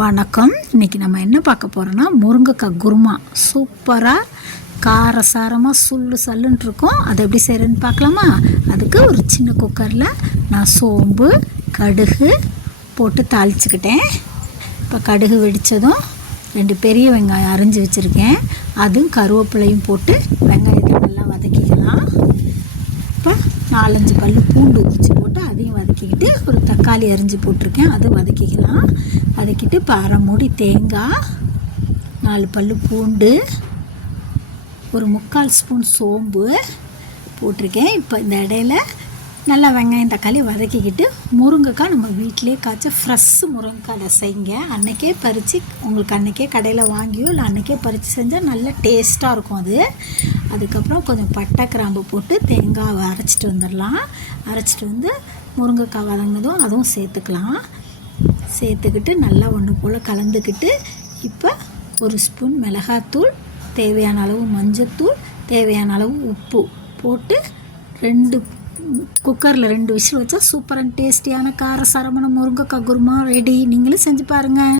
வணக்கம். இன்றைக்கி நம்ம என்ன பார்க்க போகிறோன்னா முருங்கைக்காய் குருமா. சூப்பராக காரசாரமாக சுள்ளு சல்லுன்னு இருக்கும். அதை எப்படி செய்கிறதுன்னு பார்க்கலாமா? அதுக்கு ஒரு சின்ன குக்கரில் நான் சோம்பு கடுகு போட்டு தாளிச்சுக்கிட்டேன். இப்போ கடுகு வெடித்ததும் 2 பெரிய வெங்காயம் அரிஞ்சு வச்சுருக்கேன். அதுவும் கருவேப்பிலையும் போட்டு வெங்காயத்தை நல்லா வதக்கிக்கலாம். இப்போ 4-5 பல் பூண்டு உரிச்சு போட்டு அதையும் வதக்கிக்கிட்டு ஒரு தக்காளி அரிஞ்சு போட்டிருக்கேன், அது வதக்கிக்கலாம். வதக்கிட்டு இப்போ 1/2 மூடி தேங்காய், 4 பல் பூண்டு, ஒரு 3/4 ஸ்பூன் சோம்பு போட்டிருக்கேன். இப்போ இந்த இடையில நல்லா வெங்காயம் தக்காளி வதக்கிக்கிட்டு முருங்கைக்காய் நம்ம வீட்டிலே காய்ச்ச ஃப்ரெஷ் முருங்கைக்காய் செய்யுங்க. அன்றைக்கே பறித்து உங்களுக்கு அன்றைக்கே கடையில் வாங்கியோ இல்லை அன்றைக்கே பறித்து செஞ்சால் நல்ல டேஸ்ட்டாக இருக்கும் அது. அதுக்கப்புறம் கொஞ்சம் பட்டை கிராம்பு போட்டு தேங்காவை அரைச்சிட்டு வந்துடலாம். அரைச்சிட்டு வந்து முருங்கைக்காய் வதங்கினதும் அதுவும் சேர்த்துக்கலாம். சேர்த்துக்கிட்டு நல்லா ஒன்று போல் கலந்துக்கிட்டு இப்போ 1 ஸ்பூன் மிளகாத்தூள், தேவையான அளவு மஞ்சத்தூள், தேவையான அளவு உப்பு போட்டு குக்கரில் 2 விசில் வச்சா சூப்பர் அண்ட் டேஸ்டியான காரசாரமான முருங்கைக்காய் குருமா ரெடி. நீங்களும் செஞ்சு பாருங்கள்.